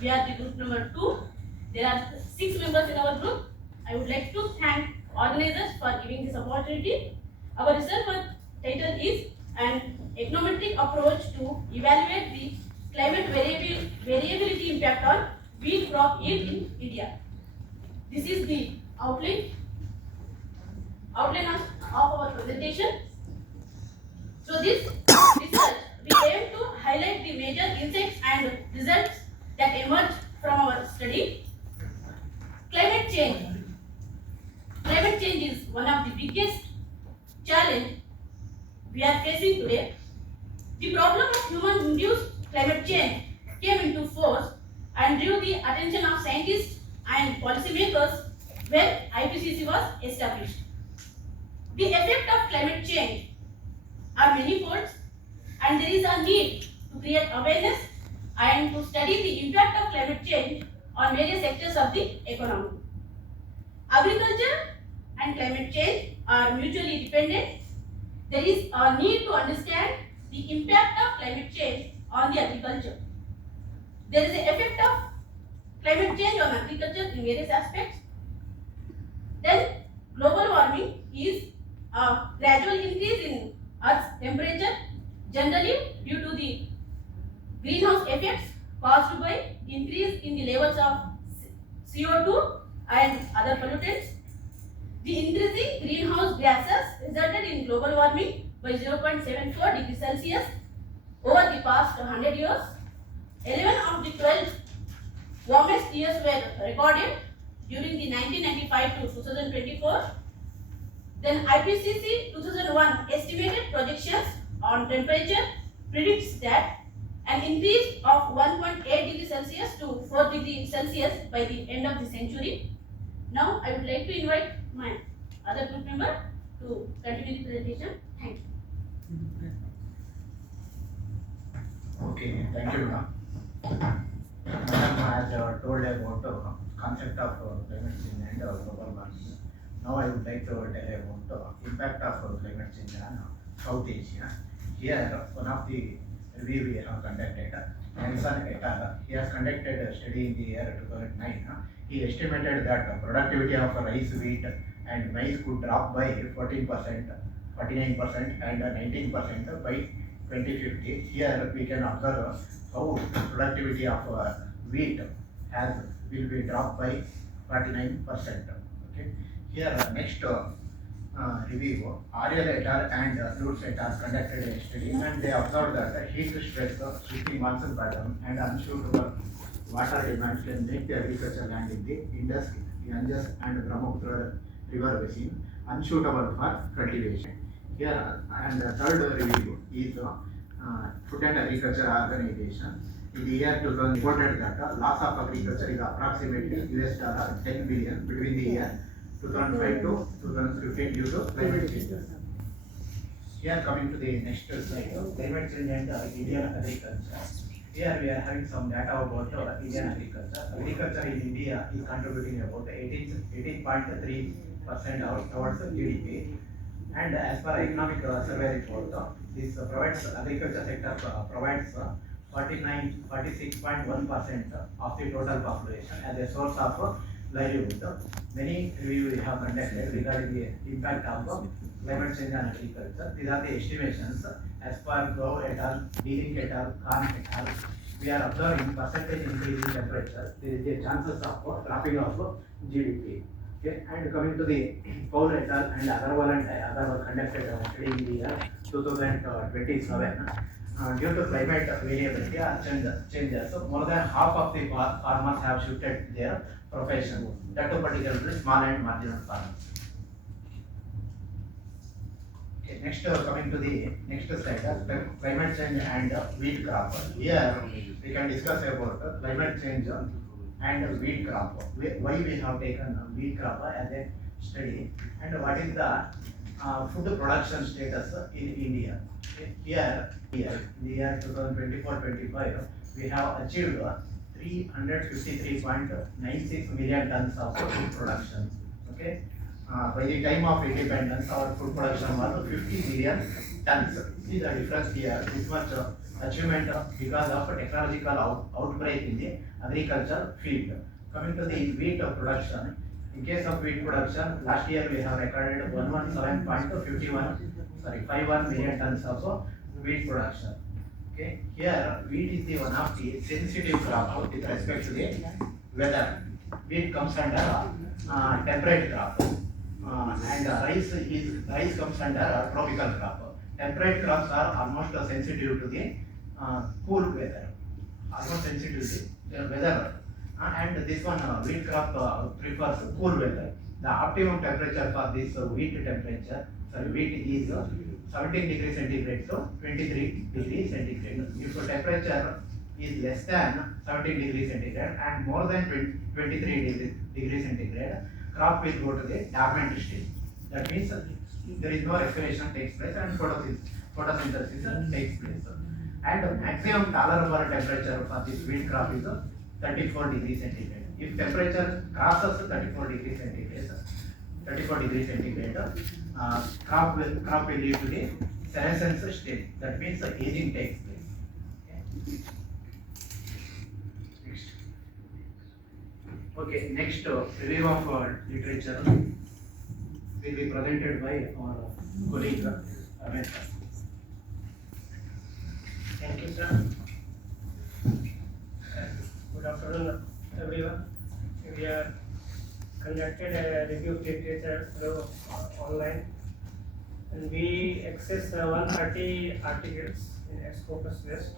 We are the group number 2. There are 6 members in our group. I would like to thank organizers for giving this opportunity. Our research title is an econometric approach to evaluate the climate variability impact on wheat crop yield in India. This is the outline of our presentation. So this research we aim to highlight the major insights and results that emerge from our study. Climate change. Climate change is one of the biggest challenge we are facing today. The problem of human-induced climate change came into force and drew the attention of scientists and policymakers when IPCC was established. The effect of climate change are manifold, and there is a need to create awareness and to study the impact of climate change on various sectors of the economy. Agriculture and climate change are mutually dependent. There is a need to understand the impact of climate change on the agriculture. There is an effect of climate change on agriculture in various aspects. Then global warming is a gradual increase in Earth's temperature, generally due to the greenhouse effects caused by increase in the levels of CO2 and other pollutants. The increasing greenhouse gases resulted in global warming by 0.74 degrees Celsius over the past 100 years. 11 of the 12 warmest years were recorded during the 1995 to 2024. Then IPCC 2001 estimated projections on temperature predicts that an increase of 1.8 degrees Celsius to 4 degrees Celsius by the end of the century. Now I would like to invite my other group member to continue the presentation. Thank you. Okay, thank you, ma'am. Madam has told about the concept of climate change and global warming. Now I would like to tell about the impact of climate change on South Asia. Here, one of the review we have conducted, Nelson et al. He has conducted a study in the year 2009. He estimated that productivity of rice, wheat, and maize could drop by 14%, 49%, and 19% by 2050. Here we can observe how productivity of wheat will be dropped by 49%. Okay. Here next review, Ariel et al. And Lutz et al. Conducted a study, and they observed that heat stress, shifting monsoon pattern, and unsuitable water demand can make the agricultural land in the Indus, Ganges, and Brahmaputra river basin unsuitable for cultivation. Here, and the third review is Food and Agriculture Organization. In the year 2000, reported that loss of agriculture is approximately $10 billion between the year 2005 to 2015 due to climate change. Here coming to the next slide, climate change and Indian agriculture. Here we are having some data about Indian agriculture. Agriculture in India is contributing about 18.3% towards GDP. And as per economic survey report, this provides agriculture sector provides 46.1% of the total population as a source of livelihood. Many reviews we have conducted regarding the impact of climate change on agriculture. These are the estimations as per Gao et al., Deering et al., Khan et al. We are observing percentage increase in temperature. There is a chances of dropping of GDP. Okay, and coming to the Paul et al. And Agarwal and Agarwal conducted a study in the year 2027. Due to climate variability or changes, so more than half of the farmers have shifted their profession, that too particularly small and marginal farmers. Okay, next coming to the next slide, climate change and wheat crop. Here we can discuss about climate change and wheat crop. Why we have taken wheat crop as a study, and what is the food production status in India. Here in the year 2024-25, we have achieved 353.96 million tons of food production. Okay, by the time of independence, our food production was 50 million tons. See the difference here. This much achievement because of technological outbreak in the agriculture field. Coming to the wheat production, in case of wheat production, last year we have recorded 51 million tons of wheat production. Okay, here wheat is the one of the sensitive crop with respect to the weather. Wheat comes under temperate crop, and rice comes under tropical crop. Temperate crops are almost sensitive to the cool weather, almost sensitive to the weather. And this one wheat crop prefers cool weather. The optimum temperature for this wheat is 17 degrees centigrade to 23 degrees centigrade. If the temperature is less than 17 degrees centigrade and more than 23 degrees centigrade, crop will go to the dormant stage. That means there is no respiration takes place and photosynthesis takes place. And maximum tolerable temperature for this wheat crop is 34 degrees centigrade. If temperature crosses 34 degrees centigrade, crop will lead to the senescence stage. That means the aging takes place. Okay, next review of literature will be presented by our colleague Amit. Thank you, sir. Good afternoon, everyone. We have conducted a review of literature through online, and we access 130 articles in Scopus West,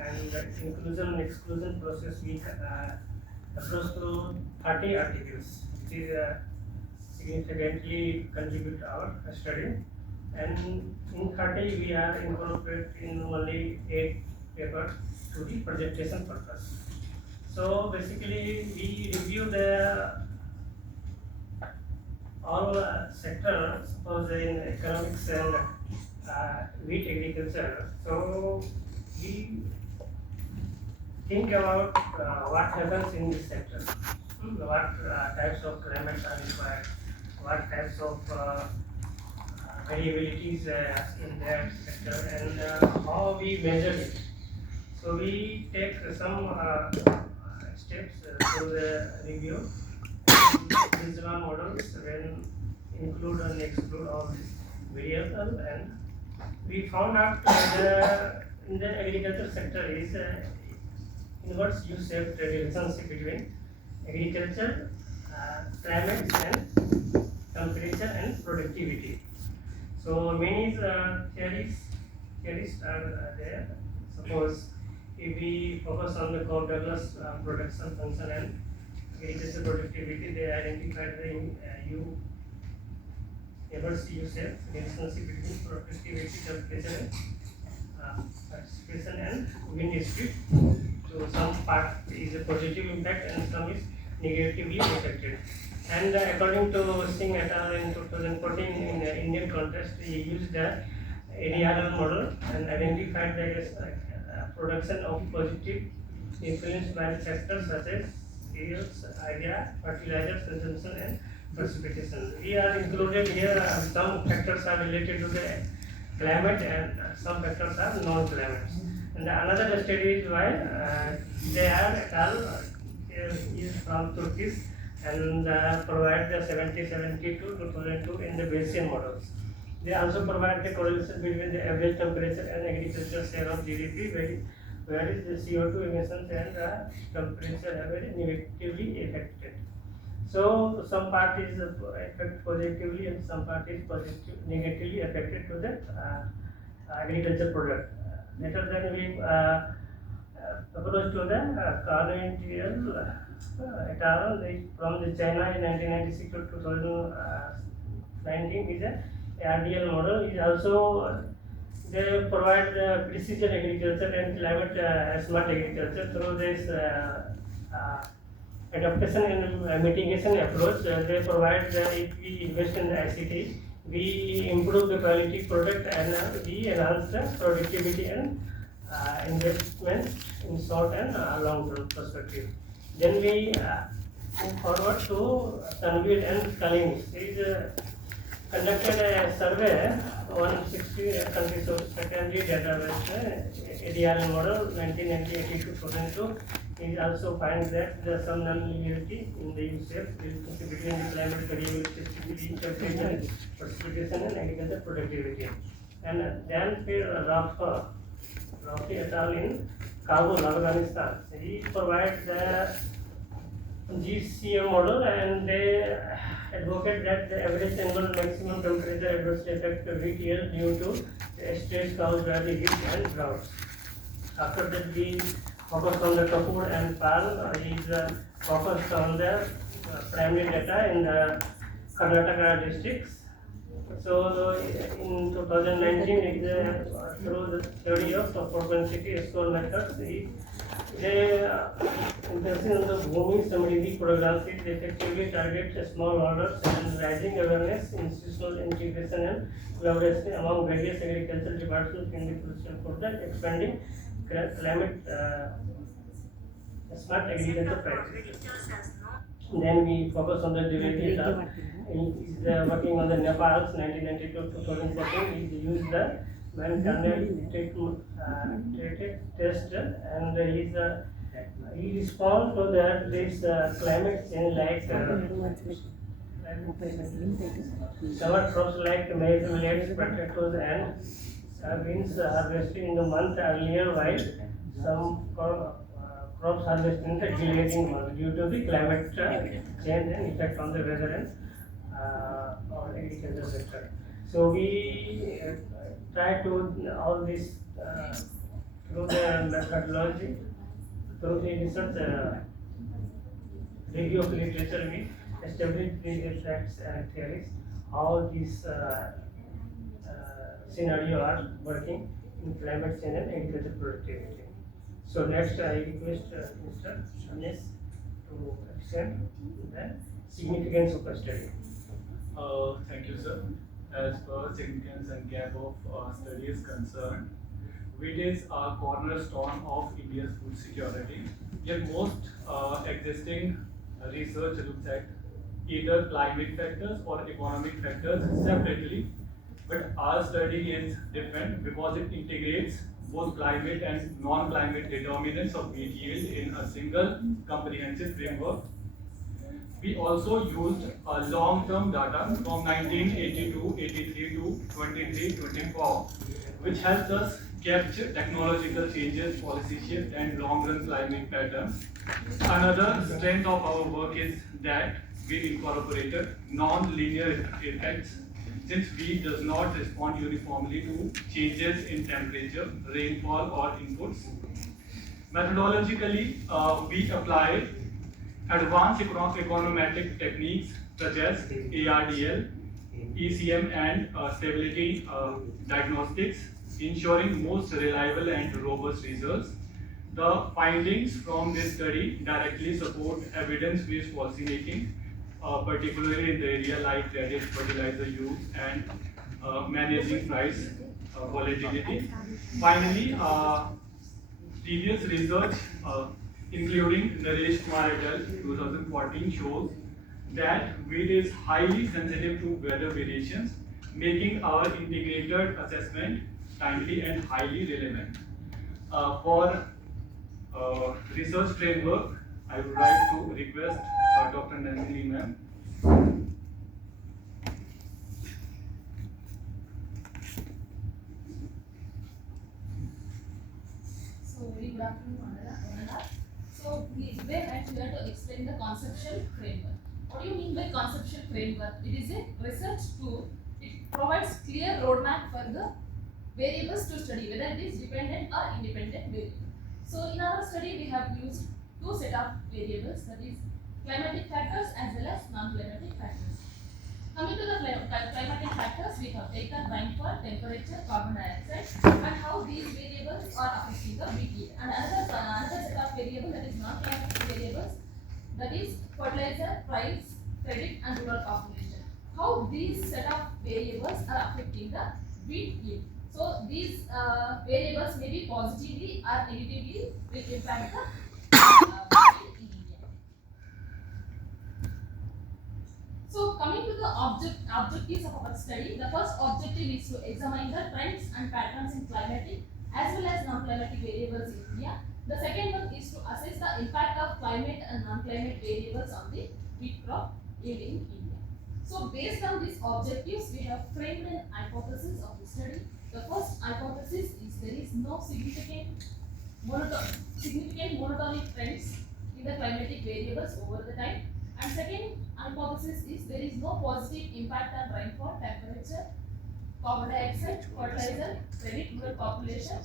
and the inclusion and exclusion process we approach to 30 articles, which is significantly contribute to our study. And in 30 we are incorporating only 8 papers to the presentation purpose. So basically we review the all sector, suppose in economics and wheat agriculture. So we think about what happens in this sector, what types of climates are required, what types of variabilities in that sector, and how we measure it. So we take some steps to the review. Regional models will include and exclude all these variables, and we found out in the agriculture sector is inverse U-shaped relationship between agriculture, climate, and temperature and productivity. So many theories are there. Suppose if we focus on the Cobb-Douglas production function and agriculture productivity, they identified the inverse U-shape relationship between productivity, temperature, and participation and wind speed. So some part is a positive impact and some is negatively affected. And according to Singh et al. In 2014, in the Indian context, we used the ADRL model and identified the production of positive influenced by the factors such as yields, area, fertilizer consumption, and precipitation. We are included here. Some factors are related to the climate and some factors are non-climate. And another study is why they are et al. Is from Turkish and provide the 70-72 to 2002 in the Bayesian models. They also provide the correlation between the average temperature and agricultural share of GDP, where is the CO2 emissions and temperature are very negatively affected. So some part is affected positively and some part is negatively affected to the agriculture product. Later then we approach to the Carnential et al. From the China in 1996 to 2019 is a RDL model. Is also they provide the precision agriculture and climate smart agriculture through this adaptation and mitigation approach. They provide if we invest in the ICT, we improve the quality product and we enhance the productivity and investment in short and long term perspective. Then we move forward to Tanvir and Kalim. conducted a survey 160 countries of secondary database ADR model 1998 to 2002. It also finds that there is some non-linearity in the usage relationship between the climate variability, temperature, precipitation, and agricultural productivity. And Dan Rafi et al. In Kabul, Afghanistan, he provides the GCM model, and they advocate that the average annual maximum temperature adversely affect the wheat yield due to stress caused by the heat and droughts. After that, we focused on the Kapoor and Pal. Is focused on the primary data in the Karnataka districts. So in 2019, through the theory of propensity score methods, they interested in the booming summary programs. It effectively targets small orders and rising awareness, institutional integration, and collaboration among various agricultural departments in the crucial for the expanding climate smart agriculture practices. Then we focus on the data. Is working on the Nepal's 1992 to 2007. We use the man-candidate test, and he responds to that this climate change like summer crops like maize, millets, potatoes, and soybeans harvested in the month earlier, while some crops harvested in the delaying month due to the climate change and effect on the weather and or agriculture sector. So we try to all this through the methodology, through the research review of literature. We establish the facts and theories how these scenario are working in climate change and agriculture productivity. So next, I request Mr. Shanes to extend the significance of the study. Thank you, sir. As per significance and gap of study is concerned, wheat is a cornerstone of India's food security. Yet most existing research looks at either climate factors or economic factors separately. But our study is different because it integrates both climate and non-climate determinants of wheat yield in a single comprehensive framework. We also used long-term data from 1982, 83 to 23, 24, which helps us capture technological changes, policy shift, and long-run climate patterns. Another strength of our work is that we incorporated non-linear effects, since wheat does not respond uniformly to changes in temperature, rainfall, or inputs. Methodologically, we applied advanced econometric techniques such as ARDL, ECM, and stability diagnostics, ensuring most reliable and robust results. The findings from this study directly support evidence-based policy making, particularly in the area like credit, fertilizer use, and managing price volatility. Finally, previous research, including Naresh Kumar et al. 2014, shows that wheat is highly sensitive to weather variations, making our integrated assessment timely and highly relevant. For research framework, I would like to request Dr. Nancy ma'am. So very good afternoon, Ananda. So today I am here to explain the conceptual framework. What do you mean by conceptual framework? It is a research tool. It provides clear roadmap for the variables to study, whether it is dependent or independent variable. So in our study, we have used two set of variables, that is climatic factors as well as non-climatic factors. Coming to the climatic factors, we have taken rainfall, temperature, carbon dioxide, and how these variables are affecting the wheat yield. And another set of variables, that is non-climatic variables, that is fertilizer, price, credit, and rural population. How these set of variables are affecting the wheat yield. So these variables may be positively or negatively will impact the wheat in India. So coming to the objectives of our study. The first objective is to examine the trends and patterns in climatic as well as non-climatic variables in India. The second one is to assess the impact of climate and non-climate variables on the wheat crop yield in India. So based on these objectives, we have framed an hypothesis of the study. The first hypothesis is there is no significant monotonic trends in the climatic variables over the time. And second hypothesis is there is no positive impact on rainfall, temperature, carbon dioxide, fertilizer, credit, rural population,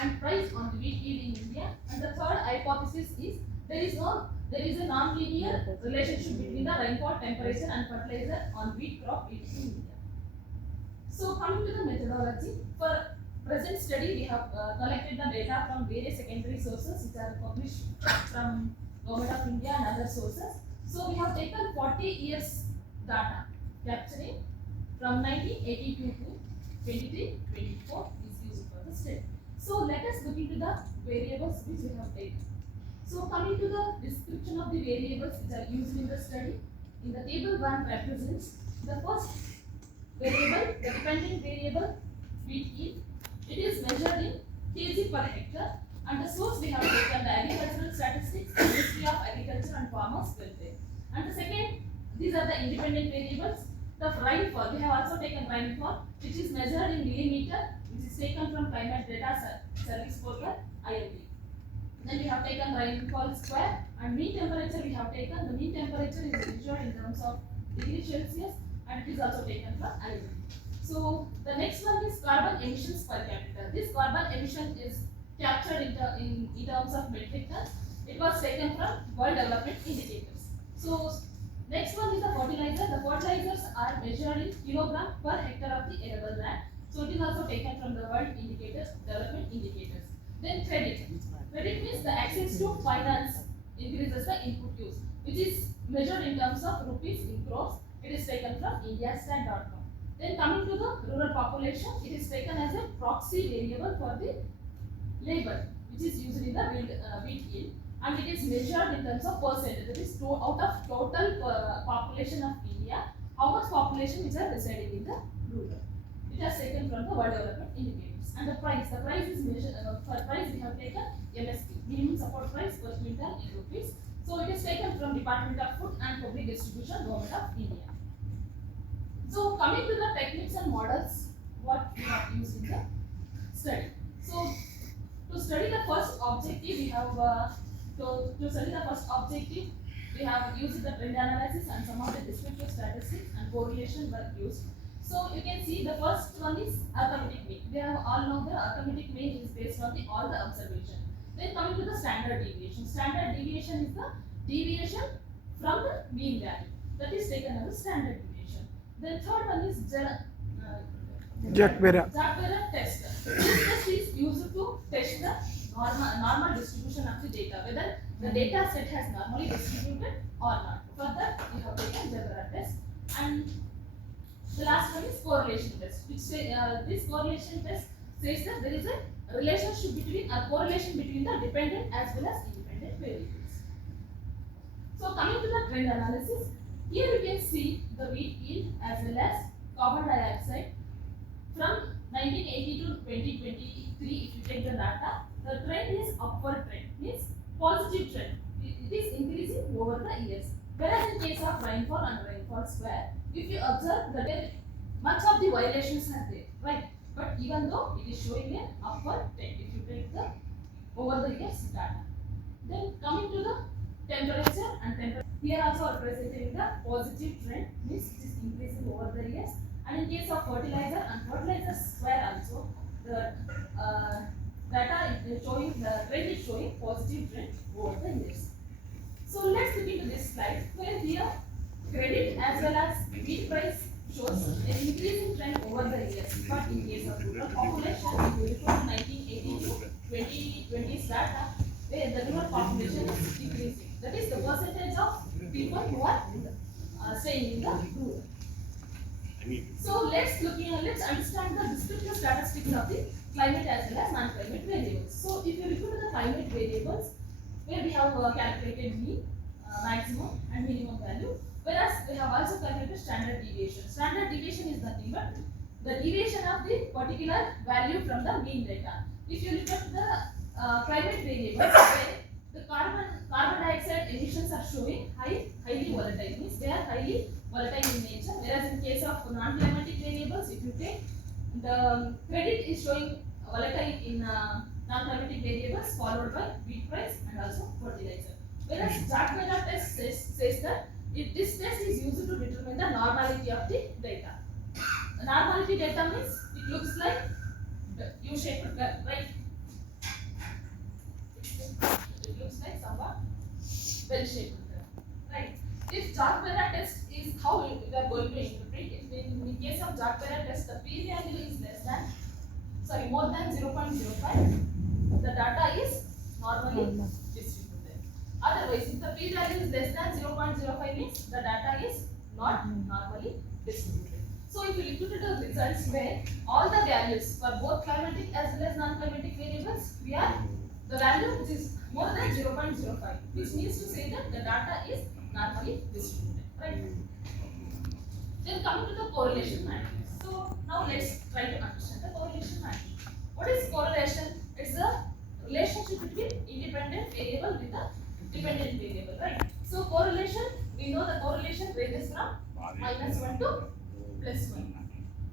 and price on the wheat yield in India. And the third hypothesis is there is a non-linear relationship between the rainfall, temperature, and fertilizer on wheat crop yield in India. So coming to the methodology, for present study we have collected the data from various secondary sources which are published from Government of India and other sources. So we have taken 40 years data capturing from 1982 to 23-24 is used for the study. So let us look into the variables which we have taken. So coming to the description of the variables which are used in the study, in the table 1 represents the first variable, the dependent variable wheat yield. It is measured in kg per hectare, and the source we have taken the agricultural statistics, Ministry of Agriculture and Farmers Welfare. And the second, these are the independent variables. The rainfall, we have also taken rainfall, which is measured in millimeter, which is taken from Climate Data Service Portal IMD. Then we have taken rainfall square, and mean temperature we have taken. The mean temperature is measured in terms of degree Celsius, and it is also taken from IMD. So the next one is carbon emissions per capita. This carbon emission is captured in terms of metric tons. It was taken from World Development Indicators. So next one is the fertilizer. The fertilizers are measured in kilogram per hectare of the arable land. So it is also taken from the World Development Indicators. Then credit. Credit means the access to finance increases the input use, which is measured in terms of rupees in crores. It is taken from indiastat.com. Then coming to the rural population, it is taken as a proxy variable for the labor, which is used in the wheat yield, and it is measured in terms of percentage. That is, out of total population of India, how much population is residing in the rural. It has taken from the World Development Indicators. And the price is measured, for price we have taken MSP, minimum support price per quintal in rupees. So it is taken from Department of Food and Public Distribution, Government of India. So coming to the techniques and models, what we have used in the study. So to study the first objective, we have we have used the trend analysis and some of the descriptive statistics and correlation were used. So you can see the first one is arithmetic mean. We have all know the arithmetic mean is based on all the observation. Then coming to the standard deviation. Standard deviation is the deviation from the mean value. That is taken as a standard deviation. Then third one is Jacques-Barrat test. This test is used to test the normal distribution of the data, whether the data set has normally distributed or not. For that, we have taken Jacques-Barrat test. And the last one is correlation test, which this correlation test says that there is a relationship between a correlation between the dependent as well as independent variables. So coming to the trend analysis, here you can see the wheat yield as well as carbon dioxide from 1980 to 2023. If you take the data, the trend is upward trend, means positive trend. It is increasing over the years. Whereas in case of rainfall and rainfall square, if you observe that much of the violations are there, right? But even though it is showing an upward trend, if you take the over the years data. Then coming to the temperature and temperature, here also representing the positive trend, means it is increasing over the years. And in case of fertilizer and fertilizer square also, the data is showing, the trend is showing positive trend over the years. So let's look into this slide where here credit as well as wheat price shows an increasing trend over the years. But in case of rural population, if you refer to 1980 to 2020 data, where the rural population is decreasing. That is the percentage of people who are staying in the rural. So let's understand the descriptive statistics of the climate as well as non-climate variables. So if you refer to the climate variables, where we have calculated mean, maximum and minimum value. Whereas we have also calculated standard deviation. Standard deviation is nothing but the deviation of the particular value from the mean data. If you look at the climate variables, where the carbon dioxide emissions are showing highly volatile, means they are highly volatile in nature. Whereas in case of non-climatic variables, if you take the credit is showing volatile in non-climatic variables, followed by wheat price and also fertilizer. Whereas Jagdera test says that if this test is used to determine the normality of the data. The normality data means it looks like the U-shaped curve, right? It looks like somewhat bell-shaped curve, right? If Jagdera test is how we are going to interpret it. In case of Jagdera test, the p-value is more than 0.05. The data is normally distributed. Otherwise, if the p-value is less than 0.05 means the data is not normally distributed. So if you look at the results where all the values for both climatic as well as non-climatic variables, we are the value which is more than 0.05, which means to say that the data is normally distributed, right? Then coming to the correlation matrix. So now let's try to understand the correlation matrix. What is correlation? It's a relationship between independent variable with a dependent variable, right? So correlation, we know the correlation ranges from -1 to +1.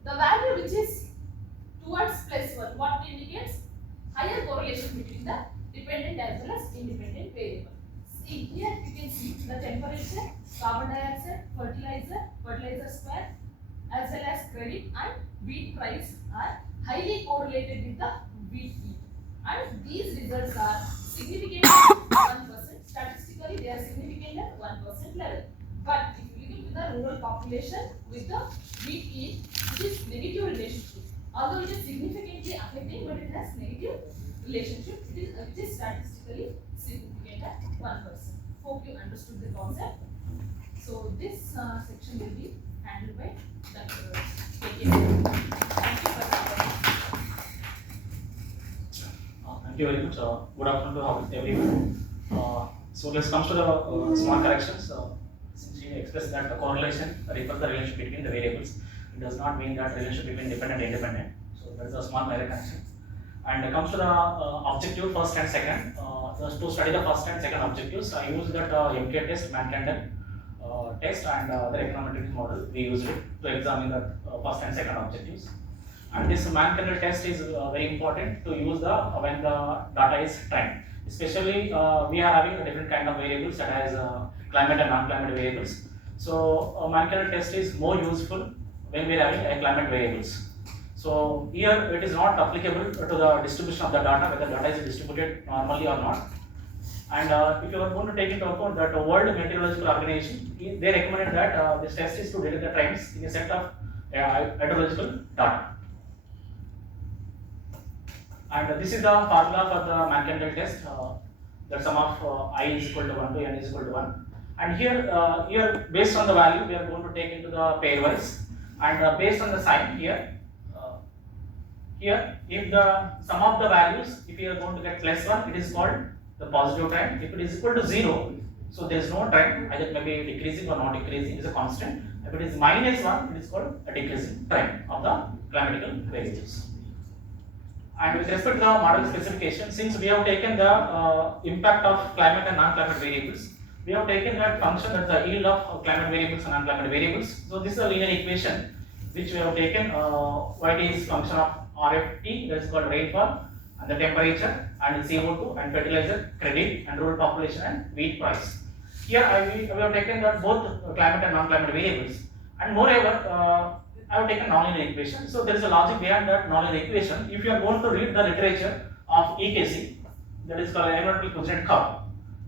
The value which is towards +1, what indicates higher correlation between the dependent as well as independent variable. See here you can see the temperature, carbon dioxide, fertilizer square, as well as credit and wheat price are highly correlated with the wheat yield. And these results are significant at 1%. Statistically, they are significant at 1% level. But if you look at the rural population with the wheat yield, it is negative relationship. Although it is significantly affecting, but it has negative relationship. It is statistically significant at 1%. Hope you understood the concept. So this section will be handled by Dr. K.K. Thank you for that. Thank you very much. Good afternoon to everyone. So let's come to the small corrections. Since we expressed that the correlation refers the relationship between the variables, it does not mean that relationship between dependent and independent. So there is a small minor correction. And comes to the objective first and second. Just to study the first and second objectives, I used that MK test, Mann-Kendall test, and the econometric model. We used it to examine the first and second objectives. And this Mann-Kendall test is very important to use when the data is trend. Especially we are having a different kind of variables such as climate and non-climate variables. So Mann-Kendall test is more useful when we are having climate variables. So here it is not applicable to the distribution of the data, whether data is distributed normally or not. And if you are going to take into account that World Meteorological Organization, they recommended that this test is to detect the trends in a set of hydrological data. And this is the formula for the Mann-Kendall test. That sum of I is equal to 1 to n is equal to 1. And here based on the value, we are going to take into the pairwise. And based on the sign here, if the sum of the values, if you are going to get +1, it is called the positive trend. If it is equal to 0, so there is no trend, either maybe decreasing or not decreasing, it is a constant. If it is -1, it is called a decreasing trend of the climatical variables. And with respect to the model specification, since we have taken the impact of climate and non-climate variables, we have taken that function, that the yield of climate variables and non-climate variables. So this is a linear equation which we have taken. Yt is function of RFT, that is called rainfall, and the temperature, and CO2, and fertilizer, credit, and rural population, and wheat price. Here we have taken that both climate and non-climate variables, and moreover I have taken nonlinear equation. So there is a logic behind that nonlinear equation. If you are going to read the literature of EKC, that is called environmental coefficient curve.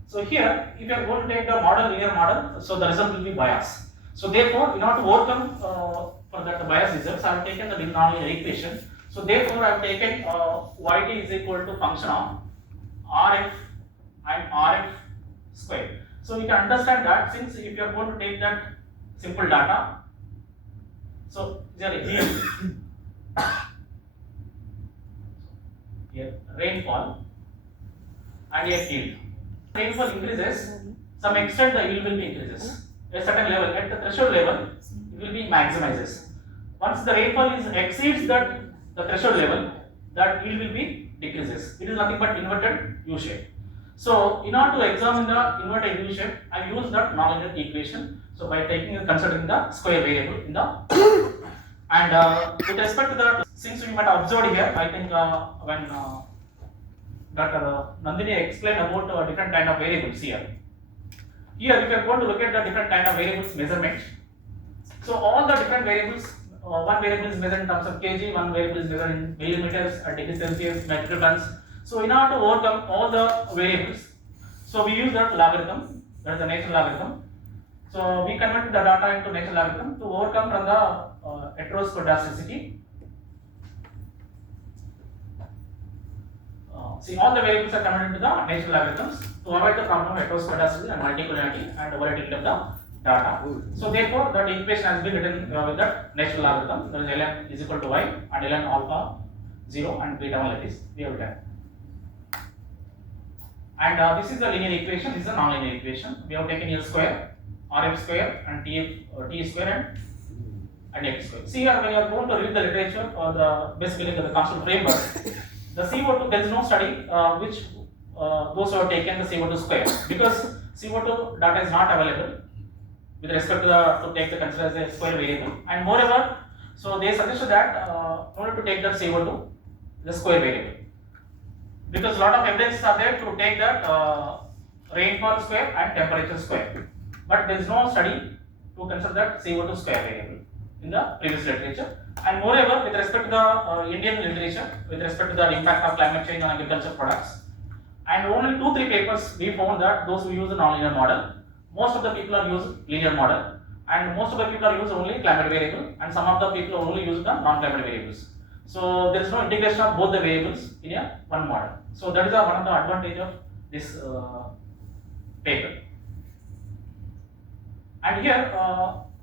So here, if you are going to take the linear model, so the result will be bias. So therefore, in order to overcome for that bias results, I have taken the nonlinear equation. So therefore, I have taken Yt is equal to function of Rf and Rf square. So you can understand that since if you are going to take that simple data, so there is here rainfall and a yield. Rainfall increases, some extent the yield will be increases. A certain level, at the threshold level, it will be maximizes. Once the rainfall is exceeds that the threshold level, that yield will be decreases. It is nothing but inverted U shape. So in order to examine the inverted U shape, I use that nonlinear equation. So by considering the square variable in the and with respect to the, since we might observe here, I think when Dr. Nandini explained about different kind of variables here. Here, if you are going to look at the different kind of variables measurement, so all the different variables, one variable is measured in terms of kg, one variable is measured in millimeters, degrees Celsius, metric tons. So in order to overcome all the variables, so we use that logarithm, that is the natural logarithm. So we convert the data into natural logarithm to overcome from the heteroscedasticity. See, all the variables are converted into the natural logarithms to avoid the problem of heteroscedasticity and multicollinearity and volatility of the data. So therefore, that equation has been written with that natural logarithm, that is ln is equal to y and ln alpha 0 and beta 1 like this we have written. And this is the linear equation, this is a non-linear equation. We have taken L square, Rf square and T square and X square. See here, when you are going to read the literature or the basically the constant framework, the CO2, there is no study which those who have taken the CO2 square, because CO2 data is not available with respect to take the consider as a square variable, and moreover, so they suggested that in order to take that CO2 the square variable, because a lot of evidences are there to take that rainfall square and temperature square, but there is no study to consider that CO2 square variable in the previous literature. And moreover, with respect to the Indian literature, with respect to the impact of climate change on agricultural products, and only 2-3 papers we found that those who use a non-linear model, most of the people are use linear model, and most of the people are use only climate variable, and some of the people only use the non-climate variables. So there is no integration of both the variables in a one model. So that is one of the advantage of this paper. And here,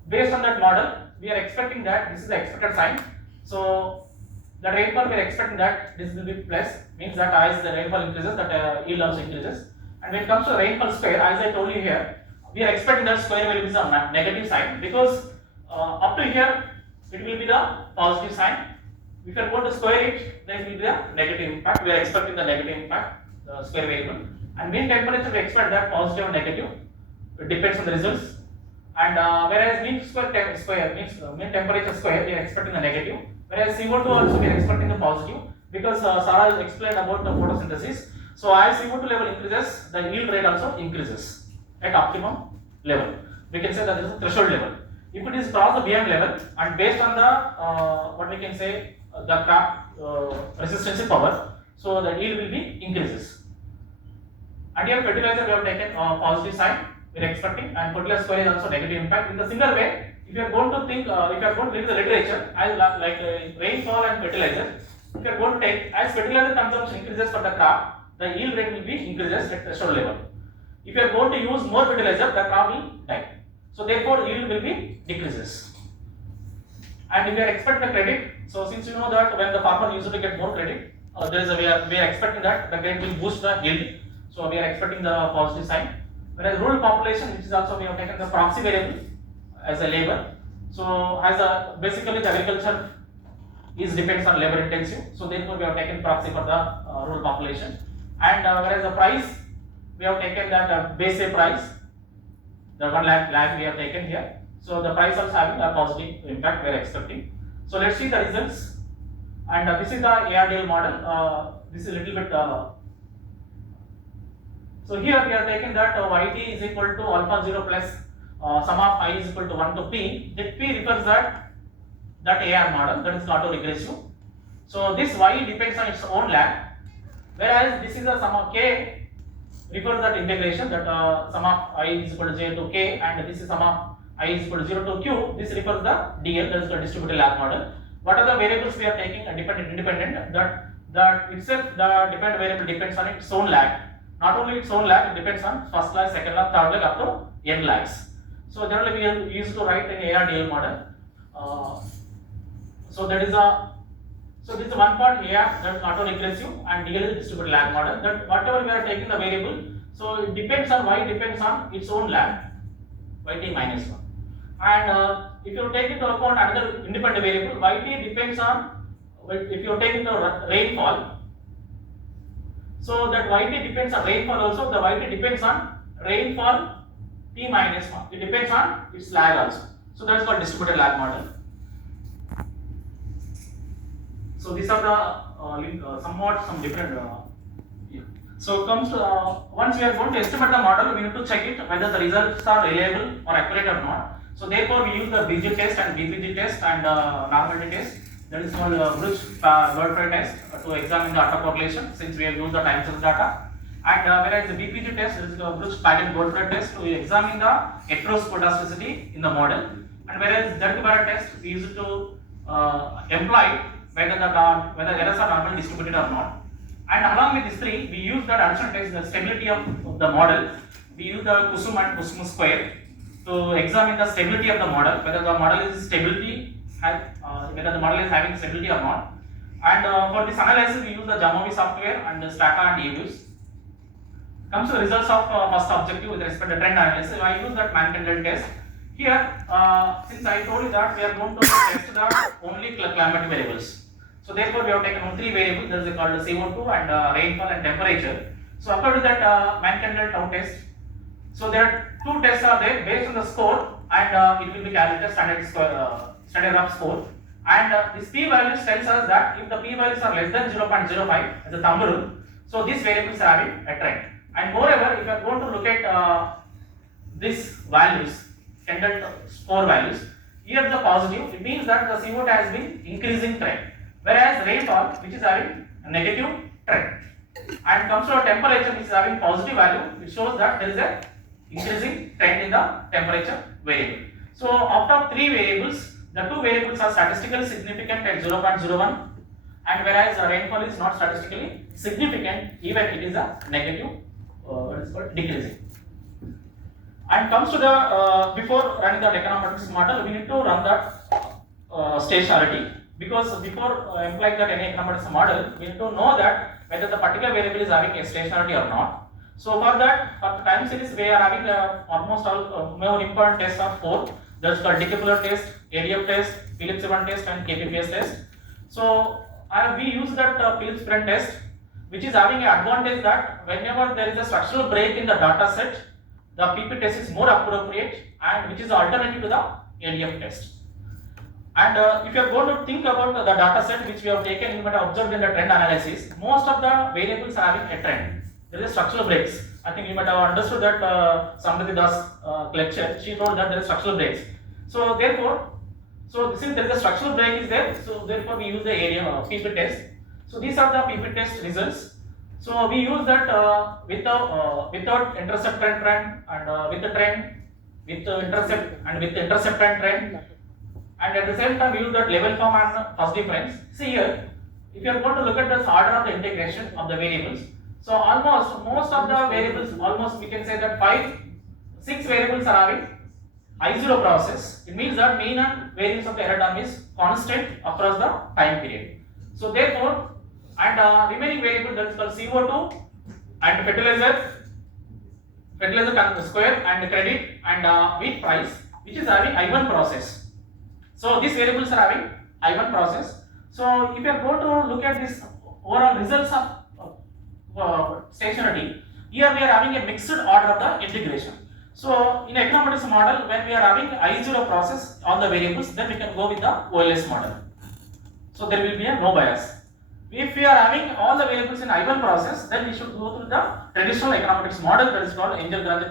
based on that model, we are expecting that this is the expected sign. So the rainfall we are expecting that this will be plus, means that as the rainfall increases, that yield also increases. And when it comes to rainfall square, as I told you here, we are expecting that square value is a negative sign, because up to here it will be the positive sign. If you are going to square it, then it will be the negative impact. We are expecting the negative impact, the square variable. And mean temperature we expect that positive and negative. It depends on the results. And whereas mean square means mean temperature square, we are expecting the negative. Whereas CO2 also we are expecting the positive, because Sarah explained about the photosynthesis. So as CO2 level increases, the yield rate also increases at optimum level. We can say that this is a threshold level. If it is cross the beyond level, and based on the what we can say the crop resistance power, so the yield will be increases. And here fertilizer we have taken positive sign. We are expecting, and fertilizer square is also negative impact. In the similar way, if you are going to think, if you are going to read the literature, as like rainfall and fertilizer, if you are going to take, as fertilizer consumption increases for the crop, the yield rate will be increases at threshold level. If you are going to use more fertilizer, the crop will die. So therefore, yield will be decreases. And if you are expecting the credit, so since you know that when the farmer usually get more credit, there is a we are expecting that the credit will boost the yield. So we are expecting the positive sign. Whereas rural population, which is also we have taken the proxy variable as a labor. So as a basically the agriculture is depends on labor intensive. So therefore we have taken proxy for the rural population. And whereas the price, we have taken that base price, the 1 lakh we have taken here. So the price also having a positive impact we are expecting. So let's see the results. And this is the ARDL model. This is a little bit. So here we are taking that yt is equal to alpha 0 plus sum of I is equal to 1 to p. That p refers that AR model, that is autoregressive. So this y depends on its own lag, whereas this is a sum of k refers that integration, that sum of I is equal to j to k, and this is sum of I is equal to 0 to q. This refers the DL, that is the distributed lag model. What are the variables we are taking? Dependent, independent. That itself, the dependent variable depends on its own lag. Not only its own lag, it depends on first lag, second lag, third lag up to n lags. So generally we are used to write an ARDL model. So that is this is one part AR, that is autoregressive, and DL is distributed lag model. That whatever we are taking the variable, So it depends on y depends on its own lag, yt minus 1. And if you take into account another independent variable, yt depends on, if you take into rainfall, so that yt depends on rainfall also, the yt depends on rainfall t minus 1. It depends on its lag also. So that is called distributed lag model. So these are the somewhat some different. Yeah. So comes to once we are going to estimate the model, we need to check it whether the results are reliable or accurate or not. So therefore we use the BG test and BPG test and normality test. That is called Bruch-Godfrey test to examine the autocorrelation, since we have used the time series data. And whereas the BPG test is the Bruch-Godfrey test to examine the heteroscedasticity in the model. And whereas Derkibara test we use it to imply whether errors are normally distributed or not. And along with these three, we use that additional test, the stability of the model. We use the Kusum and Kusum square to examine the stability of the model, whether the model is whether the model is having stability or not. And for this analysis, we use the Jamovi software and the Stata and EViews. Comes to the results of first objective with respect to trend analysis. I use that Mann-Kendall test. Here, since I told you that we are going to test the only climatic variables. So therefore, we have taken on three variables. That is called the CO2 and rainfall and temperature. So according to that Mann-Kendall tau test, so there are two tests are there based on the score, and it will be calculated standard of score. And this p values tells us that if the p values are less than 0.05 as a thumb rule, so these variables are having a trend. And moreover, if you are going to look at these values, Kendall score values, here the positive, it means that the CO2 has been increasing trend, whereas rainfall, which is having a negative trend. And comes to a temperature, which is having positive value, it shows that there is a increasing trend in the temperature variable. So out of three variables, the two variables are statistically significant at 0.01, and whereas rainfall is not statistically significant, even it is a negative, what is called decreasing. And comes to the before running the econometrics model, we need to run that stationarity, because before employing that any econometrics model, we need to know that whether the particular variable is having a stationarity or not. So for that, for the time series, we are having almost all more important tests are four. That's called Dickey-Fuller test, ADF test, Phillips-Evans test, and KPPS test. So we use that Phillips-Evans test, which is having an advantage that whenever there is a structural break in the data set, the PP test is more appropriate, and which is alternative to the ADF test. And if you are going to think about the data set which we have taken, you might have observed in the trend analysis, most of the variables are having a trend. There is structural breaks. I think you might have understood that Samriti Das lecture, she told that there is structural breaks. So therefore, since there is a structural break is there, so therefore we use the area PP test. So these are the PP test results. So we use that without intercept trend and with the trend, with the intercept and with the intercept trend, and at the same time we use that level form and first difference. See here, if you are going to look at the order of the integration of the variables, so almost most of the variables, almost we can say that 6 variables are having I0 process. It means that mean and variance of the error term is constant across the time period. So therefore, and remaining variable, that is called CO2 and fertilizer square and credit and wheat price, which is having I1 process. So these variables are having I1 process. So if you are going to look at this overall results of stationarity, here we are having a mixed order of the integration. So in econometrics model, when we are having I0 process all the variables, then we can go with the OLS model. So there will be a no bias. If we are having all the variables in I1 process, then we should go through the traditional econometrics model, that is called Engel-Grange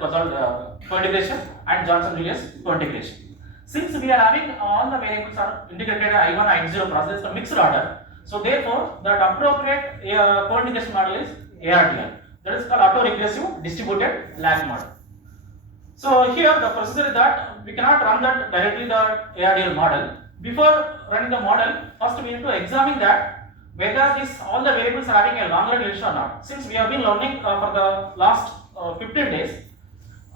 co-integration and Johnson-Julius co-integration. Since we are having all the variables are integrated in I1 I0 process, it's a mixed order. So therefore, the appropriate co-integration model is ARDL. That is called auto-regressive distributed lag model. So here the procedure is that we cannot run that directly the ARDL model. Before running the model, first we need to examine that whether all the variables are having a long line relation or not. Since we have been learning for the last 15 days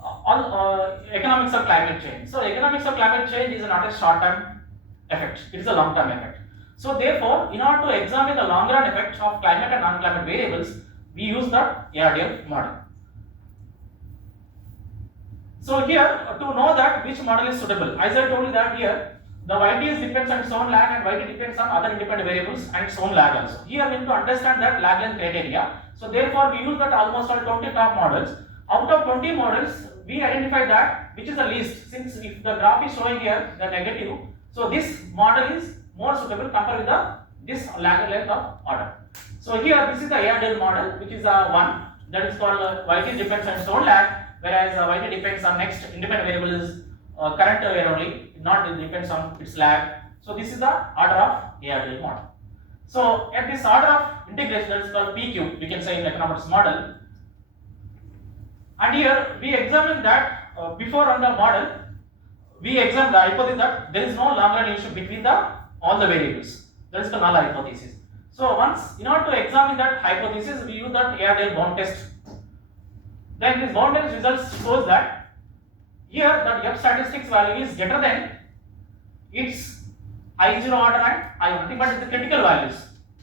on economics of climate change. So economics of climate change is not a short-term effect; it is a long-term effect. So therefore, in order to examine the long-run effect of climate and non-climate variables, we use the ARDL model. So here to know that which model is suitable, as I told you that here the YTS depends on its own lag and YT depends on other independent variables and its own lag also. Here we need to understand that lag length criteria. So therefore we use that almost all 20 top models. Out of 20 models, we identify that which is the least, since if the graph is showing here the negative, so this model is more suitable compared with the this lag length of order. So here this is the ARDL model, which is one that is called YT depends on its own lag, whereas YT depends on next independent variable is current wave only, not it depends on its lag. So this is the order of ARDL model. So at this order of integration, that is called PQ, we can say in economics model. And here we examine that before on the model, we examine the hypothesis that there is no long-run relationship between all the variables. That is the null hypothesis. So once in order to examine that hypothesis, we use that ARDL bound test. Then this bound test results shows that here the F statistics value is greater than its I0 order and I1, but it's the critical values,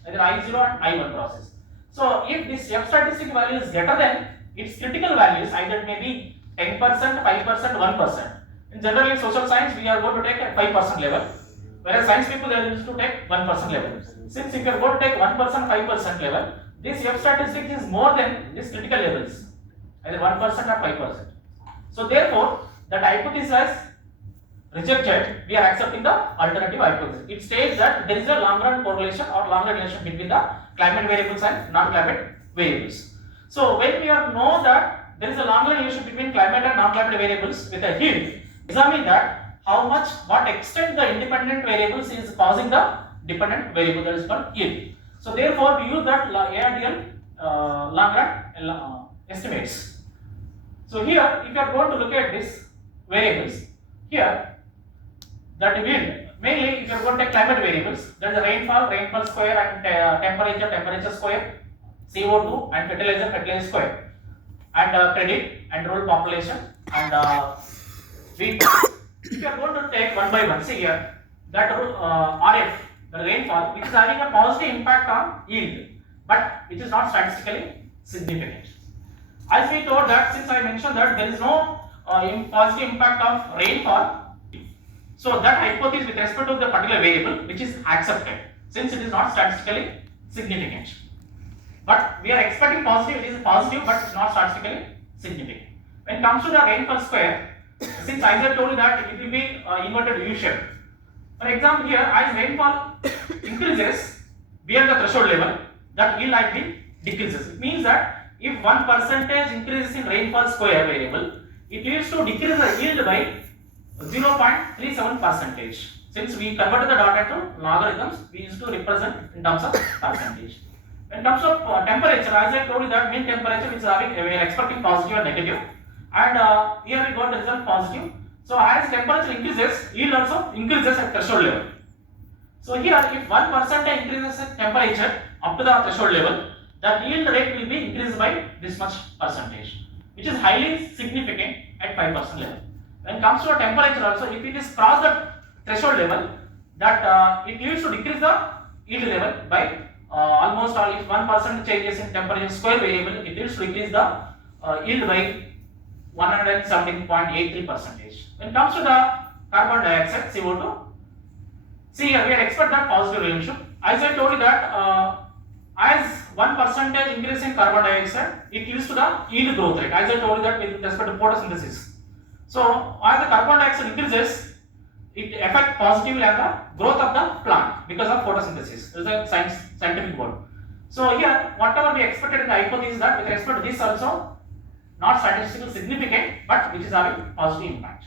either I0 and I1 process. So if this F statistic value is greater than its critical values, either it may be 10%, 5%, 1%. In generally social science, we are going to take a 5% level, whereas science people they are used to take 1% level. Since if you are going to take 1%, 5% level, this F statistic is more than these critical levels, either 1% or 5%. So therefore, that hypothesis is rejected. We are accepting the alternative hypothesis. It states that there is a long-run correlation or long-run relation between the climate variables and non-climate variables. So when we know that there is a long-run relation between climate and non-climate variables with a yield, examine that how much, what extent the independent variables is causing the dependent variable, that is called yield. So therefore we use that ARDL long-run estimates. So here if you are going to look at these variables, here that yield, mainly if you are going to take climate variables, there is a rainfall square and temperature square, CO2 and fertilizer square, and credit and rural population and wheat. If you are going to take one by one, see here that RF, the rainfall, which is having a positive impact on yield, but which is not statistically significant. As we told that, since I mentioned that there is no positive impact of rainfall, so that hypothesis with respect to the particular variable which is accepted, since it is not statistically significant. But we are expecting positive, it is positive, but it's not statistically significant. When it comes to the rainfall square, since I told you that it will be inverted U shape. For example, here as rainfall increases beyond the threshold level, that yield actually decreases. It means that if 1% increases in rainfall square variable, it used to decrease the yield by 0.37%. Since we converted the data to logarithms, we used to represent in terms of percentage. When it comes to temperature, as I told you that mean temperature which is having, we are expecting positive or negative, and here we got the result positive. So as temperature increases, yield also increases at threshold level. So here if 1% increases in temperature up to the threshold level, that yield rate will be increased by this much percentage, which is highly significant at 5% level. When it comes to a temperature also, if it is cross the threshold level, that it used to decrease the yield level by almost all. If 1% changes in temperature square variable, it used to decrease the yield by 117.83%. When it comes to the carbon dioxide, CO2, see here we are expect that positive relationship. As I told you that as 1% increase in carbon dioxide, it leads to the yield growth rate. As I told you that with respect to photosynthesis. So as the carbon dioxide increases, it affects positively on the growth of the plant because of photosynthesis. This is a scientific word. So here whatever we expected in the hypothesis that with respect to this also not statistically significant, but which is having positive impact.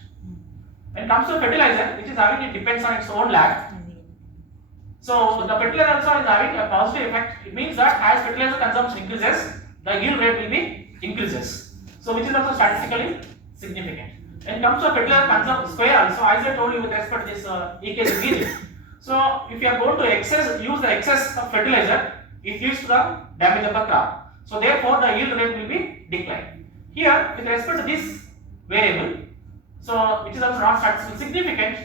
When it comes to fertilizer, which is having, it depends on its own lag. So the fertilizer also is having a positive effect. It means that as fertilizer consumption increases, the yield rate will be increases. So which is also statistically significant. When it comes to fertilizer consumption square also, as I told you with respect to this EKG region. So if you are going to use the excess of fertilizer, it leads to the damage of the crop. So therefore the yield rate will be declined. Here with respect to this variable, so which is also not statistically significant,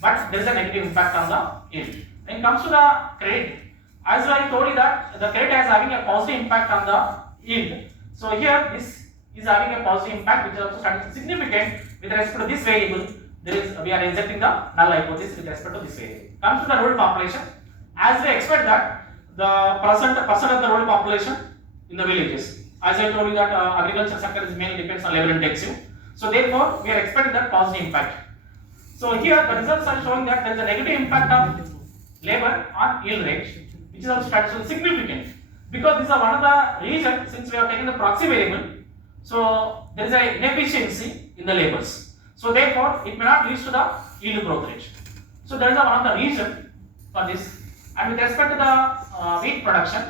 but there is a negative impact on the yield. When it comes to the credit, as I told you that the credit is having a positive impact on the yield. So here this is having a positive impact, which is also statistically significant with respect to this variable. We are rejecting the null hypothesis with respect to this variable. Comes to the rural population. As we expect that the percent of the rural population in the villages, as I told you that agriculture sector is mainly depends on labor intensive. So therefore, we are expecting that positive impact. So here the results are showing that there is a negative impact of labor on yield rate, which is also statistically significant, because this is one of the reasons, since we have taken the proxy variable. So there is an inefficiency in the labors. So therefore, it may not reach to the yield growth rate. So that is one of the reason for this. And with respect to the wheat production,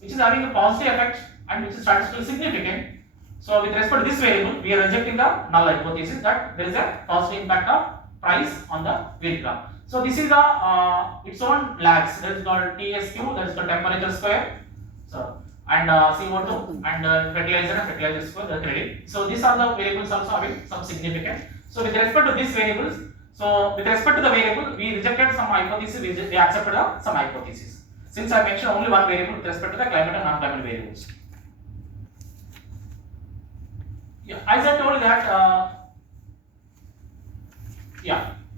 which is having a positive effect and which is statistically significant. So with respect to this variable, we are rejecting the null hypothesis that there is a positive impact of price on the wheat crop. So this is the its own lags. That is called TSQ. That is called temperature square. So and CO2 and fertilizer square, the credit. So these are the variables also having some significance. So with respect to these variables, so with respect to the variable, we rejected some hypothesis, we accepted some hypothesis. Since I mentioned only one variable with respect to the climate and non-climate variables. Yeah, as I told that,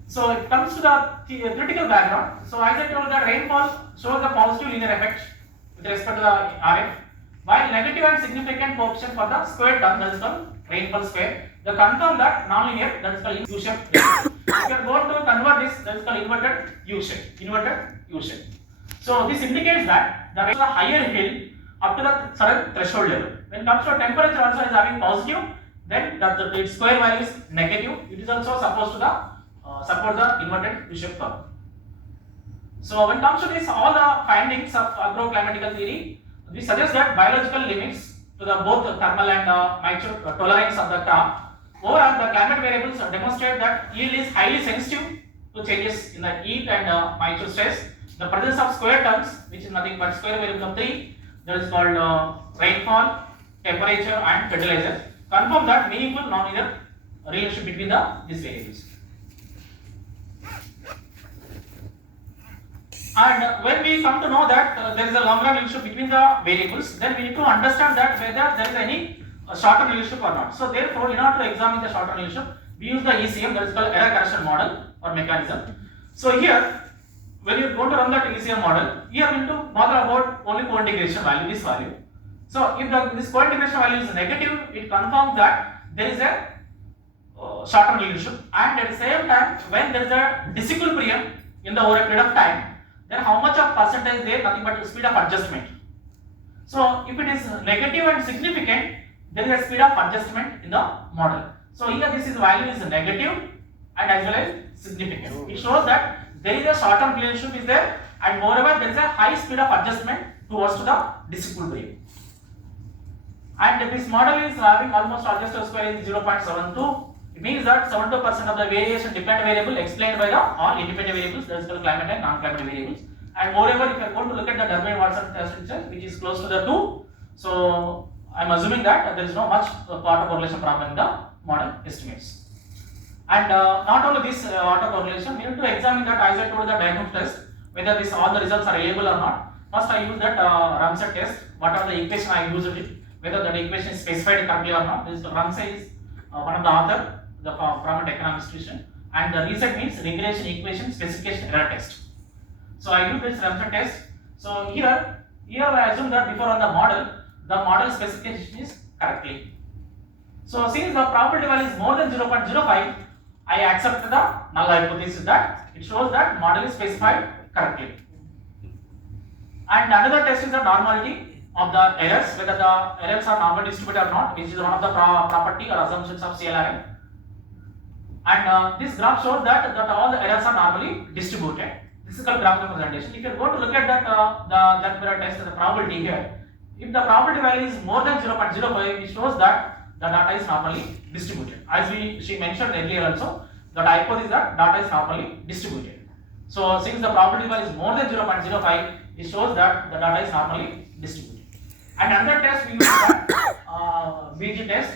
so it comes to the theoretical background. So as I told that rainfall shows a positive linear effect with respect to the RF, while negative and significant coefficient for the square term, that is called rainfall square. The confirm that non-linear, that is called U-shape. If you are going to convert this, that is called inverted U-shape. So this indicates that there is a higher hill up to the certain threshold level. When it comes to temperature also is having positive, then its square value is negative. It is also supposed to support the inverted U-shape curve. So when it comes to this, all the findings of agroclimatical theory, we suggest that biological limits to the both thermal and moisture tolerance of the crop. Overall, the climate variables demonstrate that yield is highly sensitive to changes in the heat and moisture stress. The presence of square terms, which is nothing but square variable of 3, that is called rainfall, temperature and fertilizer, confirm that meaningful non-linear relationship between these variables. And when we come to know that there is a long-run relationship between the variables, then we need to understand that whether there is any short-term relationship or not. So therefore, in order to examine the short-term relationship, we use the ECM, that is called error correction model or mechanism. So here, when you are going to run that ECM model, here we need to bother about only co-integration value, this value. So if this co-integration value is negative, it confirms that there is a short-term relationship, and at the same time, when there is a disequilibrium in the over a period of time, then how much of percentage there, nothing but speed of adjustment. So if it is negative and significant, there is a speed of adjustment in the model. So here this value is negative and as well as significant. It shows that there is a short-term relationship is there, and moreover there is a high speed of adjustment towards to the disequilibrium. And this model is having almost adjusted square is 0.72. It means that 72% of the variation dependent variable explained by the all independent variables, that is called climate and non-climate variables. And moreover, if you are going to look at the Durbin-Watson test itself, which is close to the 2, so I am assuming that there is no much autocorrelation problem in the model estimates. And not only this autocorrelation, we need to examine that, as I told the diagnostic test, whether all the results are reliable or not. First, I use that Ramsey test. What are the equation I used it, whether that equation is specified correctly or not. This Ramsey is one of the author from a economic institution, and the reset means regression equation specification error test. So I use this Ramsey test. So here I assume that before on the model specification is correctly. So since the probability value is more than 0.05, I accept the null hypothesis that it shows that model is specified correctly. And another test is the normality of the errors, whether the errors are normally distributed or not, which is one of the property or assumptions of CLRM. And this graph shows that all the errors are normally distributed. This is called graphical representation. If you are going to look at that test, the probability here, if the probability value is more than 0.05, it shows that the data is normally distributed. As she mentioned earlier also, the hypothesis that data is normally distributed. So since the probability value is more than 0.05, it shows that the data is normally distributed. And another test we use the BG test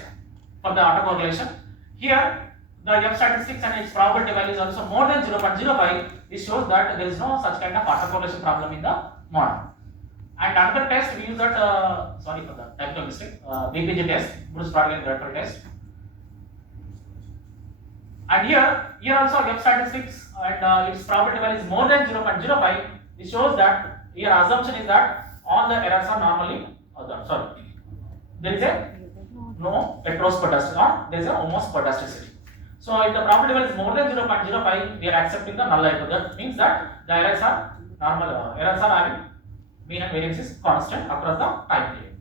for the autocorrelation. Here the F statistics and its probability value is also more than 0.05. It shows that there is no such kind of autocorrelation problem in the model. And another test we use that, sorry for the typical mistake, BPG test, Bruce Fraudulent Gradual test. And here also F statistics and its probability value is more than 0.05. It shows that your assumption is that all the errors are normally, there is a no heteroscedasticity or there is a homoscedasticity. So if the probability value is more than 0.05, we are accepting the null hypothesis. That means that the errors are normal, errors are having mean and variance is constant across the time period.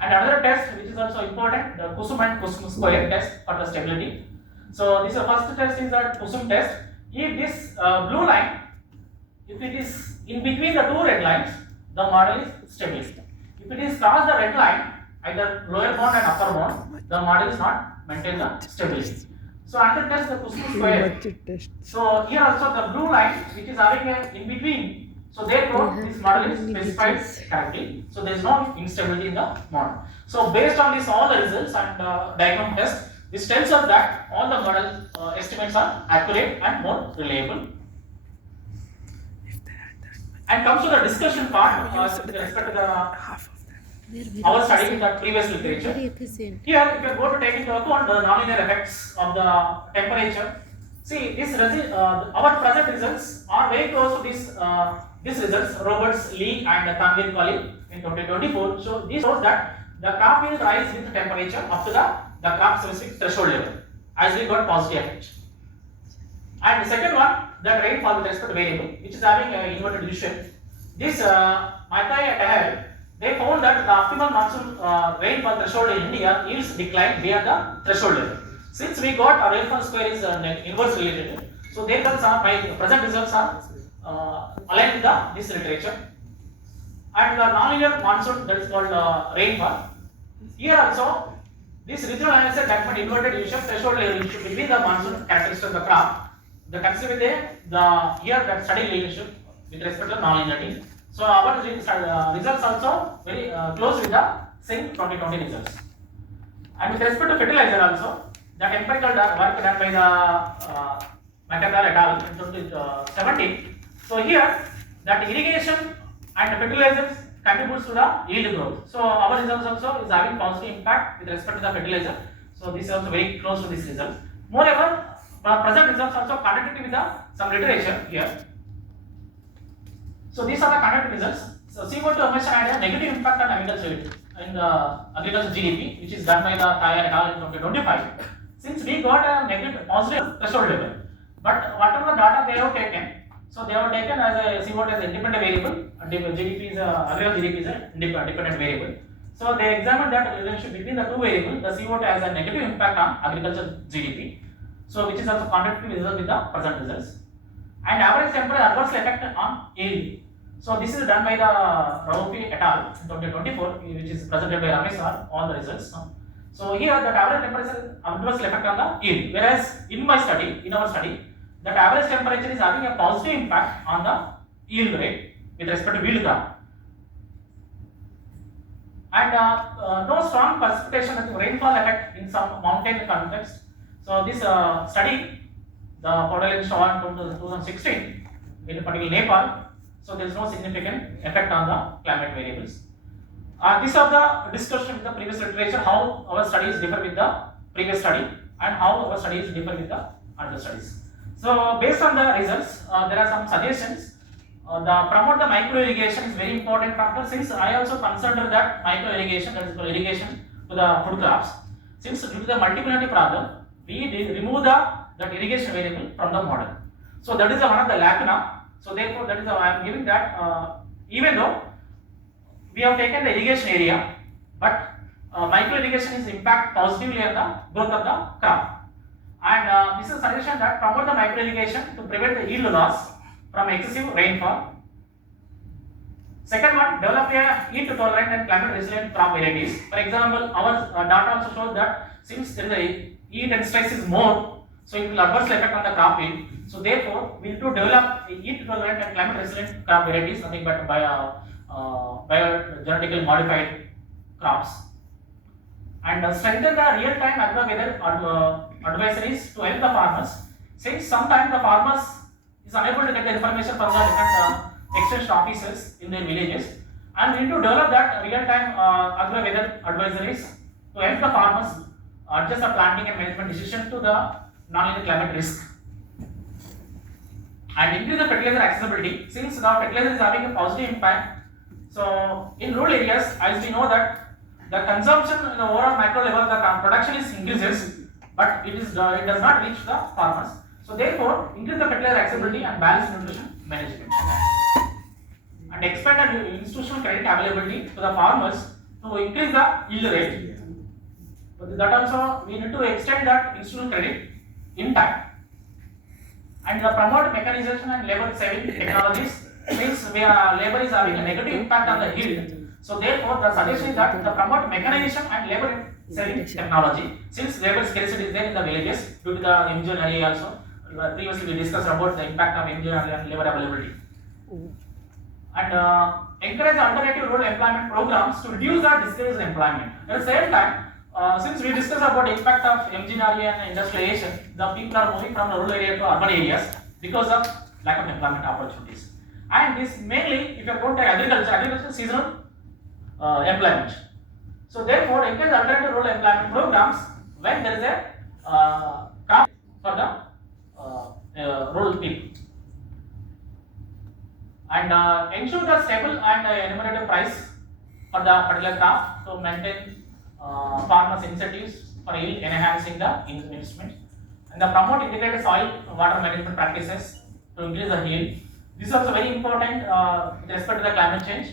And another test which is also important, the Kusum and Kusum square test for the stability. So this first test is the Kusum test. If this blue line, if it is in between the two red lines, the model is stable. If it is cross the red line, either lower bound and upper bound, the model is not maintain the stability. So another test, the Kusum square. So here also the blue line which is having a in between. So therefore this model is specified correctly. So there is no instability in the model. So based on this all the results and diagram test, this tells us that all the model estimates are accurate and more reliable. And comes to the discussion part with respect to the our study in the previous literature. Here, if you are going to take into account the nonlinear effects of the temperature, see this our present results are very close to these results, Roberts, Lee and Tanguy Colley in 2024. So this shows that the crop will rise with temperature up to the crop specific threshold level as we got positive effect. And the second one, the rainfall with respect to variable, which is having an inverted U-shape. This Matai et al. They found that the optimal monsoon rainfall threshold in India yields decline via the threshold level. Since we got our rainfall square is inverse related, so therefore my present results are aligned with this literature. And the nonlinear monsoon, that is called rainfall. Here also, this regional analysis document inverted U-shape threshold level between the monsoon characteristics of the crop. The consider the here that study relationship with respect to nonlinearity. So our results also very close with the same 2020 results. And with respect to fertilizer also, the empirical work done by the Macadar et al. In 2017. So here that irrigation and fertilizers contributes to the yield growth. So our results also is having positive impact with respect to the fertilizer. So this is also very close to this result. Moreover, present results also connected with some literature here. So these are the connected results. So CO2 emission had a negative impact on agriculture in the agriculture GDP, which is done by the Thayer et al. In 2025. Since we got a negative positive threshold level, but whatever the data they have taken, so they have taken as a CO2 as an independent variable. GDP is agriculture GDP is a dependent variable. So they examined that relationship between the two variables. The CO2 has a negative impact on agriculture GDP. So which is also connected with the present results. And average temperature adverse effect on yield. So this is done by the Raufi et al. In 2024, which is presented by Ramesh, all the results. So here that average temperature adverse effect on the yield. Whereas in our study, that average temperature is having a positive impact on the yield rate with respect to yield graph. And no strong precipitation of rainfall effect in some mountain context. So this study, the Podolin saw in 2016 in particular Nepal. So there is no significant effect on the climate variables. These are the discussion with the previous literature, how our studies differ with the previous study and how our studies differ with the other studies. So based on the results, there are some suggestions. Promote the micro irrigation is very important factor, since I also consider that micro irrigation, that is irrigation to the food crops. Since due to the multiplicity problem, we remove that irrigation variable from the model. So that is one of the lacuna. So therefore, that is how I am giving that. Even though we have taken the irrigation area, but micro irrigation is impact positively on the growth of the crop. And this is a suggestion that promote the micro irrigation to prevent the yield loss from excessive rainfall. Second one, develop a heat tolerant and climate resilient crop varieties. For example, our data also shows that since there is a heat and stress is more, so it will adversely affect on the crop yield. So therefore, we need to develop a heat tolerant and climate resilient crop varieties, nothing but genetically modified crops. And strengthen the real-time agro-weather advisories to help the farmers. Since sometimes the farmers is unable to get the information from the different extension officers in their villages. And we need to develop that real-time agri-weather advisories to help the farmers adjust the planting and management decision to the non-linear climate risk. And increase the fertilizer accessibility, since the fertilizer is having a positive impact. So in rural areas, as we know that the consumption in the overall macro level, the production is increases, but it does not reach the farmers. So therefore, increase the fertilizer accessibility and balanced nutrition management. And expand the institutional credit availability to the farmers to increase the yield rate. But that also we need to extend that institutional credit in time. And promote mechanization and labor saving technologies, since labor is having a negative impact on the yield. So therefore, the suggestion is that the promote mechanization and labor saving technology, since labor scarcity is there in the villages due to the MGNRA also. Previously we discussed about the impact of MGNRA and labor availability. And encourage alternative rural employment programs to reduce the discouraged employment. At the same time, since we discussed about the impact of MGNRA and industrialization, the people are moving from rural area to urban areas because of lack of employment opportunities. And this mainly, if you are going to agriculture is seasonal employment. So therefore, encourage alternative rural employment programs when there is a crop for the rural people. And ensure the stable and remunerative price for the particular crop to maintain farmers' incentives for yield enhancing the investment. And the promote integrated soil water management practices to increase the yield. This is also very important with respect to the climate change.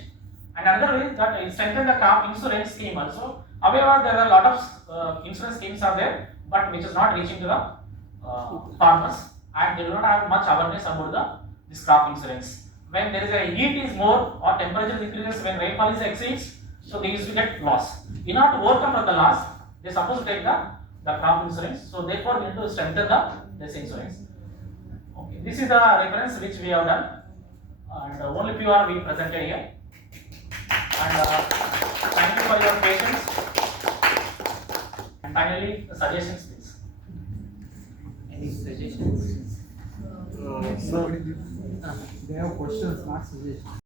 And another way is that it strengthen the crop insurance scheme also. However, there are a lot of insurance schemes are there, but which is not reaching to the farmers, and they do not have much awareness about this crop insurance. When there is a heat is more or temperature increases, when rainfall is exceeds, so they used to get loss. In order to overcome from the loss, they are supposed to take the crop insurance. So therefore, we need to strengthen this insurance. Okay, this is the reference which we have done, and only few are being presented here. And thank you for your patience. And finally, the suggestions, please. Any suggestions? They have questions, not suggestions.